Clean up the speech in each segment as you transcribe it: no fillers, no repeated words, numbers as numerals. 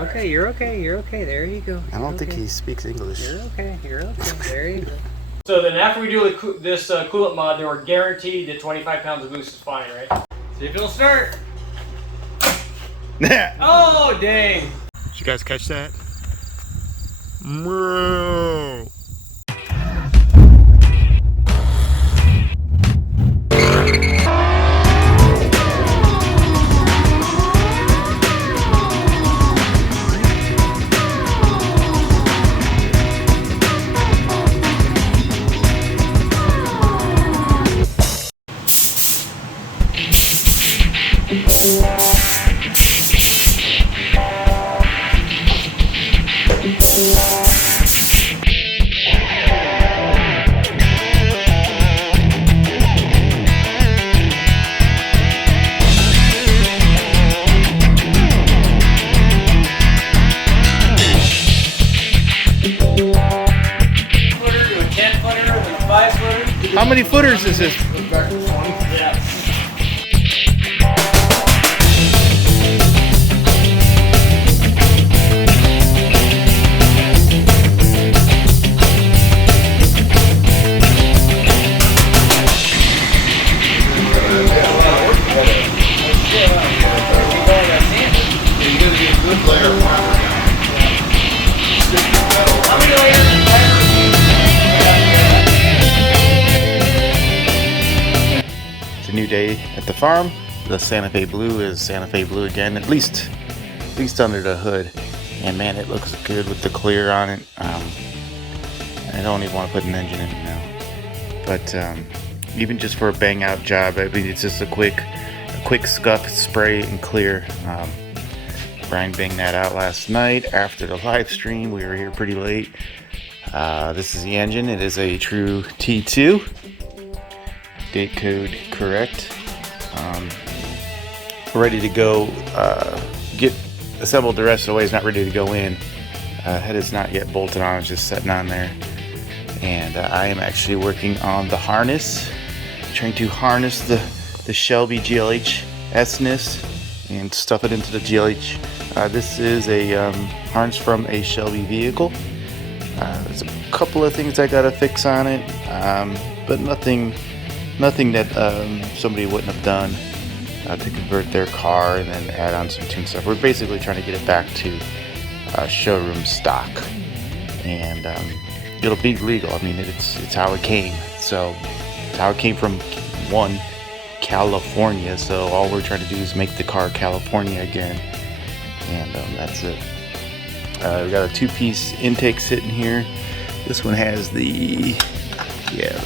Okay, you're okay. You're okay. There you go. I don't think he speaks English. You're okay. You're okay. There you go. So then after we do this coolant mod, then we're guaranteed that 25 pounds of boost is fine, right? See if it'll start. Oh, dang. Did you guys catch that? Bro. How many footers is this? Back to 20. Yeah. It's a new day at the farm. The Santa Fe Blue is Santa Fe Blue again, at least under the hood. And man, it looks good with the clear on it. I don't even want to put an engine in it now. But even just for a bang out job, I mean, it's just a quick scuff, spray, and clear. Brian banged that out last night after the live stream. We were here pretty late. This is the engine. It is a true T2. Date code correct. Ready to go. Get assembled the rest of the way. It's not ready to go in. Head is not yet bolted on. It's just sitting on there. And I am actually working on the harness. Trying to harness the Shelby GLHS and stuff it into the GLH. This is a harness from a Shelby vehicle. There's a couple of things I gotta fix on it, but nothing that somebody wouldn't have done to convert their car and then add on some tune stuff. We're basically trying to get it back to showroom stock, and it'll be legal. I mean, it's how it came. So it's how it came from California. So all we're trying to do is make the car California again, and that's it. We got a two-piece intake sitting here. This one has the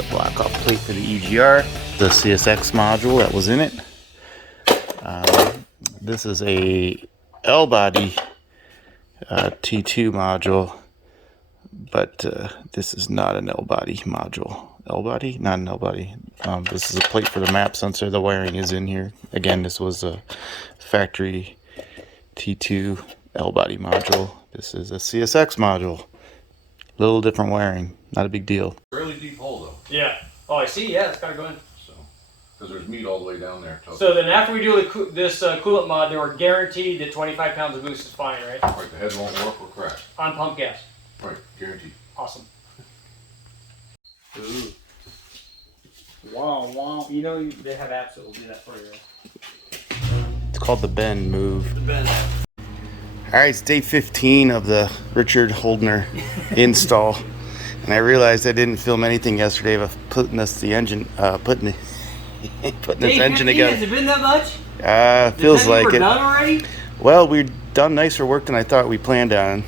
block off plate for the EGR, the CSX module that was in it. This is a L-body T2 module, but this is not an L-body module. L-body? Not an L-body. This is a plate for the map sensor. The wiring is in here. Again, this was a factory T2 L-body module. This is a CSX module. Little different wiring. Not a big deal. Fairly deep hole though. Yeah. Oh, I see. Yeah, it's gotta go in. So, because there's meat all the way down there. So then after we do this coolant mod, then we're guaranteed that 25 pounds of boost is fine, right? Right, the head won't work or crash. On pump gas. Right, guaranteed. Awesome. Ooh. Wow. You know they have apps that will do that for you, right? It's called the bend move. The bend app. Alright, it's day 15 of the Richard Holdner install. And I realized I didn't film anything yesterday of putting this engine together. Has it been that much? Feels like we're it. Done already? Well, we've done nicer work than I thought we planned on.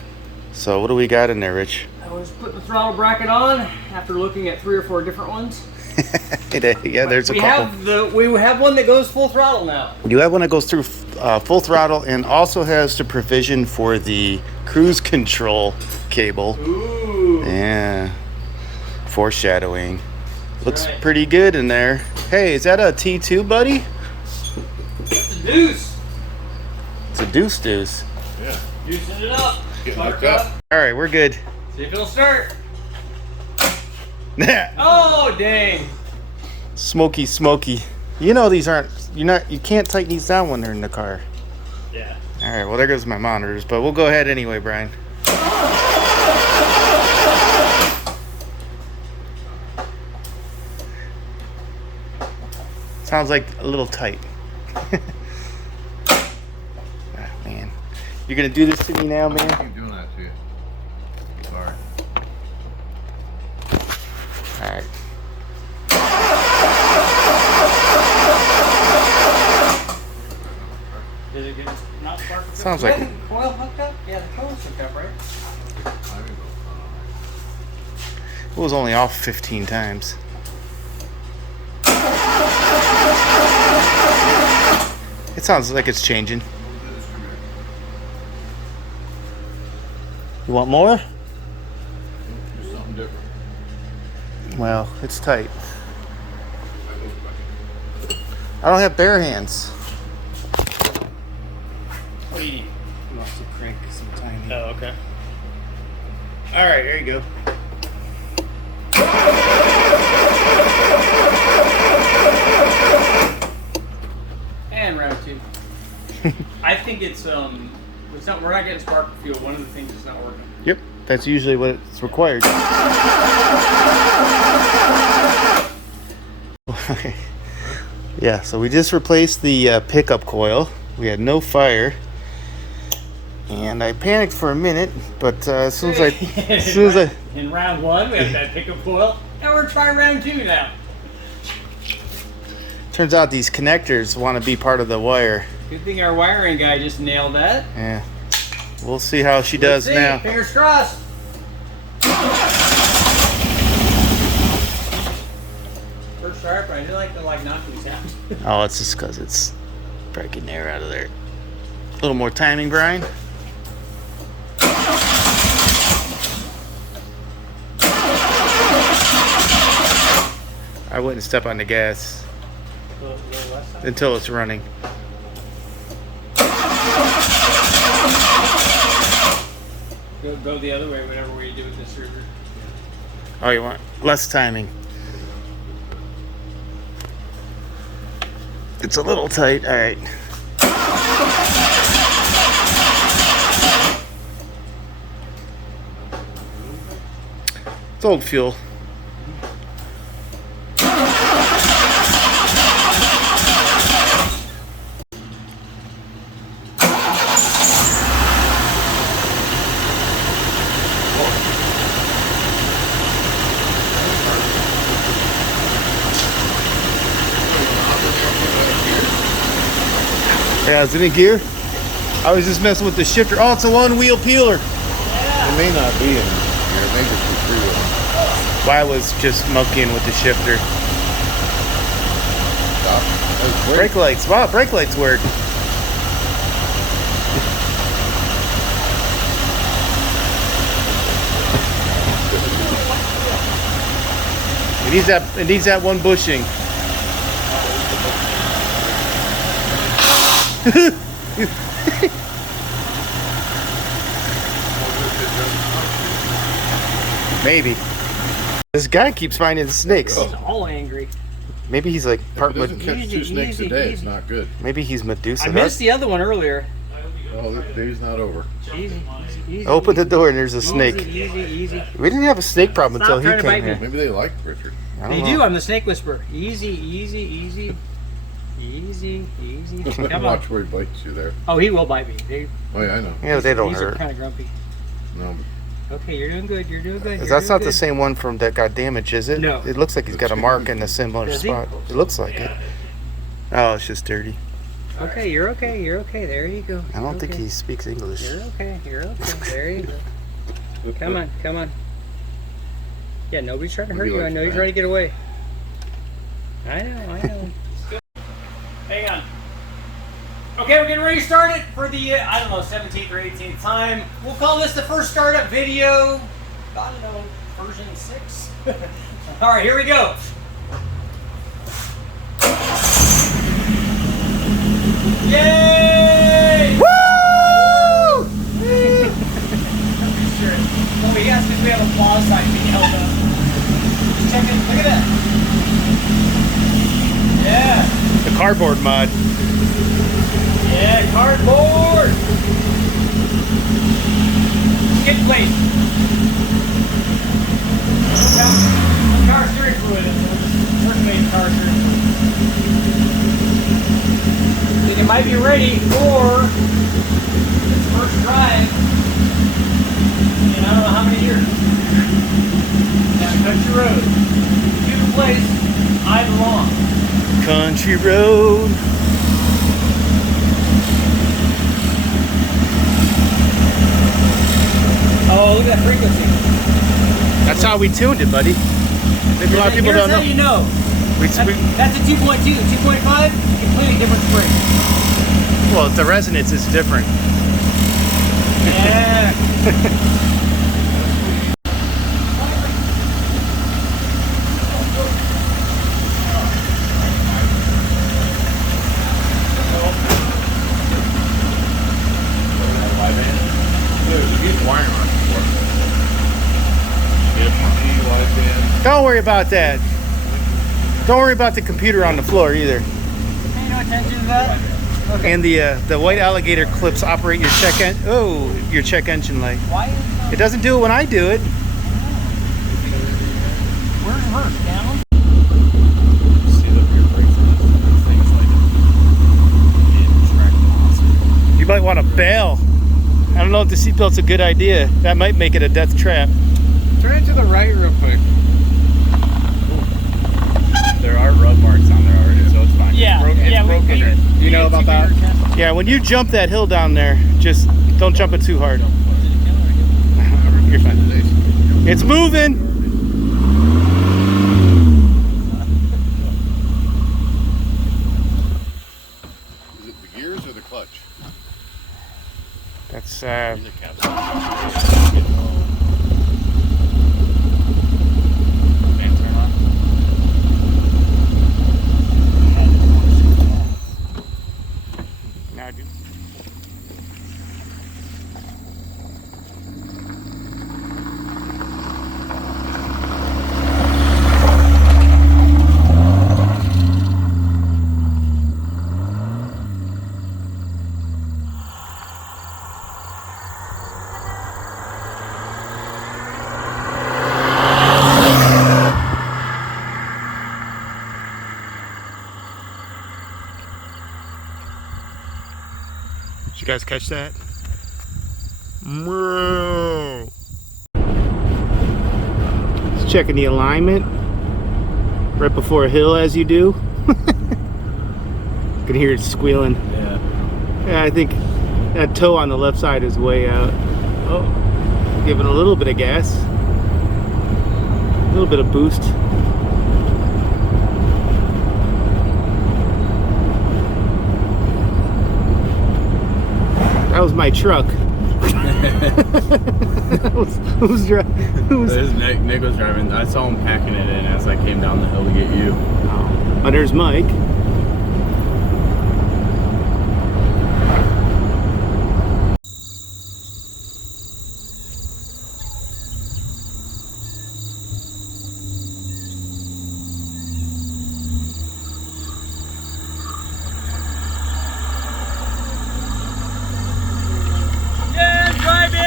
So what do we got in there, Rich? I was putting the throttle bracket on after looking at 3 or 4 different ones. Yeah, there's a couple. We have one that goes full throttle now. You have one that goes through full throttle and also has the provision for the cruise control cable. Ooh. Yeah. Foreshadowing. Looks pretty good in there. Hey, is that a T2, buddy? It's a deuce. It's a deuce. Yeah. Deucing it up. Getting hooked up. Alright, we're good. See if it'll start. Oh, dang. Smoky. You know these aren't, you can't tighten these down when they're in the car. Yeah. All right, well, there goes my monitors, but we'll go ahead anyway, Brian. Sounds like a little tight. Ah, man. You're gonna do this to me now, man? Keep doing that to you. Sorry. All right. Did it get not spark? Sounds like The coil hooked up? Yeah, the coil's hooked up, right? it was only off 15 times. It sounds like it's changing. You want more? Do something different. Well, it's tight. I don't have bare hands. What do you need? Must have crank some tiny. Oh, okay. All right, there you go. And round 2. I think it's not. We're not getting spark fuel. One of the things is not working. Yep, that's usually what it's required. Yeah, so we just replaced the pickup coil. We had no fire, and I panicked for a minute, but as soon as I in round 1 we had that pickup coil. Now we're trying round 2 now. turns out these connectors want to be part of the wire. Good thing our wiring guy just nailed that. Yeah, we'll see how she does Let's see. now. Fingers crossed. First sharp, I do like to knock these out. Oh, it's just because it's breaking air out of there. A little more timing, Brian. I wouldn't step on the gas until it's running. Go the other way, whatever way you do with this river. Oh, you want less timing? It's a little tight. All right. It's old fuel. Yeah, is it in gear? I was just messing with the shifter. Oh, it's a one-wheel peeler. It may not be in here. It may just be three-wheel. Well, I was just monkeying with the shifter. Stop. That was quick. Brake lights. Wow, brake lights work. It needs that one bushing. Maybe. This guy keeps finding snakes. He's all angry. Maybe he's like If part it doesn't catch two snakes a day, it's not good. Maybe he's Medusa. I missed the other one earlier. Oh, the day's not over. Easy, easy. Open the door and there's a snake. Easy. We didn't have a snake problem Stop until he trying to came bite here. me. Maybe they like Richard. I They don't do. know. I'm the snake whisperer. Easy. Come on. Watch where he bites you there. Oh, he will bite me. Oh yeah, I know. Yeah, they don't He's hurt. kind of grumpy. No, Okay, you're doing good. That's not the same one from that got damaged, is it? No. It looks like he's got a mark in a similar Does he? spot. It looks like it. Oh, it's just dirty. Okay, you're okay. You're okay. There you go. I don't You're think okay. he speaks English. You're okay. You're okay. There you go. Come on. Yeah, nobody's trying to hurt Maybe you. I like know you're that. trying to get away. I know. Hang on. Okay, we're getting ready to start it for the, 17th or 18th time. We'll call this the first startup video. I don't know, version 6. All right, here we go. Yay! Woo! Sure. Well, yes, because we have applause sign being held up. Just check it. Look at that. Yeah. The cardboard mod. Yeah, cardboard. Wait. Power steering fluid is circulating power steering. Then it might be ready for its first drive in I don't know how many years. Down country road. To the place I belong. Country road. Oh, look at that frequency. That's how we tuned it, buddy. Maybe a lot of people Here's don't how know. you know. That's a 2.2. 2.5, completely different spring. Well, the resonance is different. Yeah. Don't worry about that. Don't worry about the computer on the floor either. Pay no attention to that. Okay. And the white alligator clips operate your check engine light. Why is that? It doesn't do it when I do it. Where's hers? Down? You might want to bail. I don't know if the seatbelt's a good idea. That might make it a death trap. Turn it to the right real quick. There are rub marks on there already, so it's fine. Yeah, It's broken. You know about that? Yeah, when you jump that hill down there, just don't jump it too hard. You're fine. It's moving. Is it the gears or the clutch? That's now, dude. Did you guys catch that? Just checking the alignment right before a hill as you do. You can hear it squealing. Yeah. Yeah, I think that toe on the left side is way out. Oh, giving a little bit of gas. A little bit of boost. That was my truck. Nick was driving. I saw him packing it in as I came down the hill to get you. Oh. Oh, there's Mike. Yeah, driving!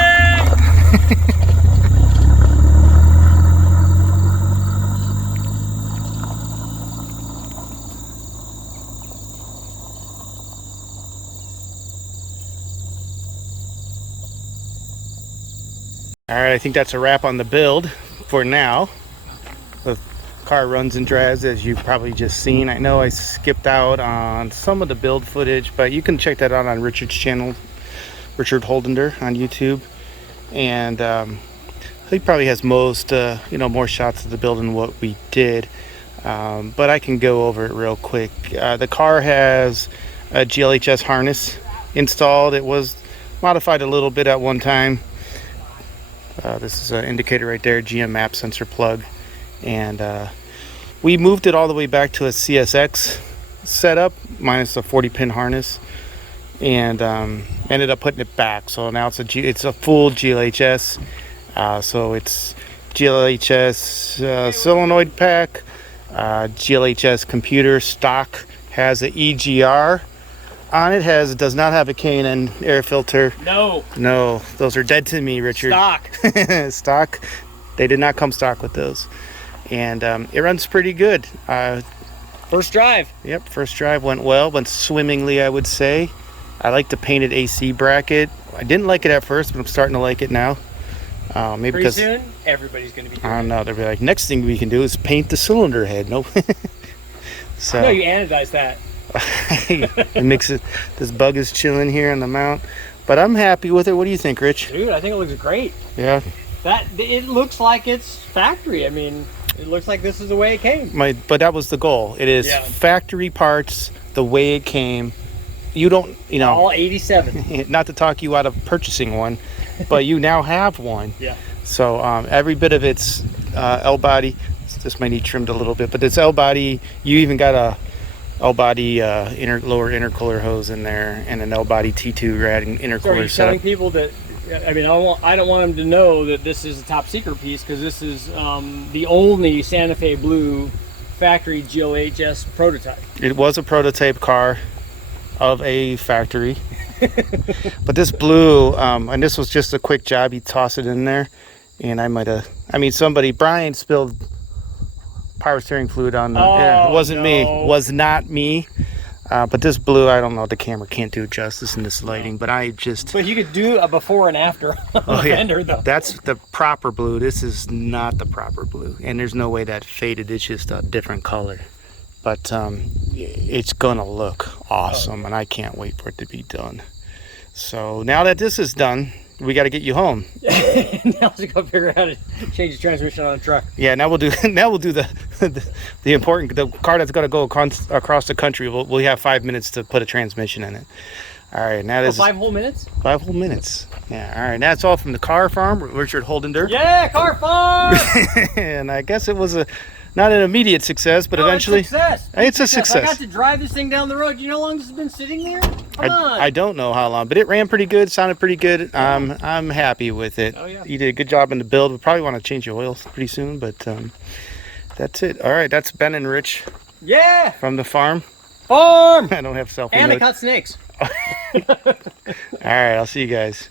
All right, I think that's a wrap on the build for now. The car runs and drives as you've probably just seen. I know I skipped out on some of the build footage, but you can check that out on Richard's channel, Richard Holdender on YouTube. And he probably has most, more shots of the build than what we did. But I can go over it real quick. The car has a GLHS harness installed. It was modified a little bit at one time. This is an indicator right there, GM map sensor plug. And we moved it all the way back to a CSX setup, minus a 40-pin harness. And ended up putting it back. So now it's a full GLHS. So it's GLHS solenoid pack, GLHS computer stock, has a EGR on it does not have a K&N air filter. No. No, those are dead to me, Richard. Stock. Stock. They did not come stock with those. And it runs pretty good. First drive. Yep, first drive went well, went swimmingly, I would say. I like the painted AC bracket. I didn't like it at first, but I'm starting to like it now. Maybe Pretty because soon, everybody's going to be doing I don't know. They'll be like, next thing we can do is paint the cylinder head. Nope. So No, you anodized that. it makes it. This bug is chilling here on the mount, but I'm happy with it. What do you think, Rich? Dude, I think it looks great. Yeah. It looks like it's factory. I mean, it looks like this is the way it came. But that was the goal. It is factory parts, the way it came. You don't, all 87. Not to talk you out of purchasing one, but you now have one. Yeah. So every bit of its L body. This might need trimmed a little bit, but it's L body. You even got a L body lower intercooler hose in there, and an L body T2 rad intercooler So are you setup. telling people that? I mean, I don't want them to know that this is a top secret piece, because this is the only Santa Fe Blue factory GLHS prototype. It was a prototype car of a factory, but this blue, and this was just a quick job. He tossed it in there, and Brian spilled power steering fluid on the. It wasn't me. Was not me. But this blue, I don't know. The camera can't do justice in this lighting, but I just. But you could do a before and after on the fender, though. That's the proper blue. This is not the proper blue, and there's no way that faded. It's just a different color, but it's gonna look awesome, and I can't wait for it to be done. So now that this is done, we got to get you home. Now let's go figure out how to change the transmission on a truck. Yeah, now we'll do the car that's going to go across the country. We have 5 minutes to put a transmission in it. All right, now this 5 whole minutes. 5 whole minutes. Yeah, all right. That's all from the car farm, Richard Holdender. Yeah, car farm. And I guess it was not an immediate success, but eventually it's a success. I got success. to drive this thing down the road. You know how long this has been sitting there? Come on. I don't know how long, but it ran pretty good, sounded pretty good. I'm happy with it. Oh, yeah. You did a good job in the build. We probably want to change the oil pretty soon, but that's it. All right, that's Ben and Rich. Yeah. From the farm. Farm. I don't have selfie And mode. they caught snakes. All right, I'll see you guys.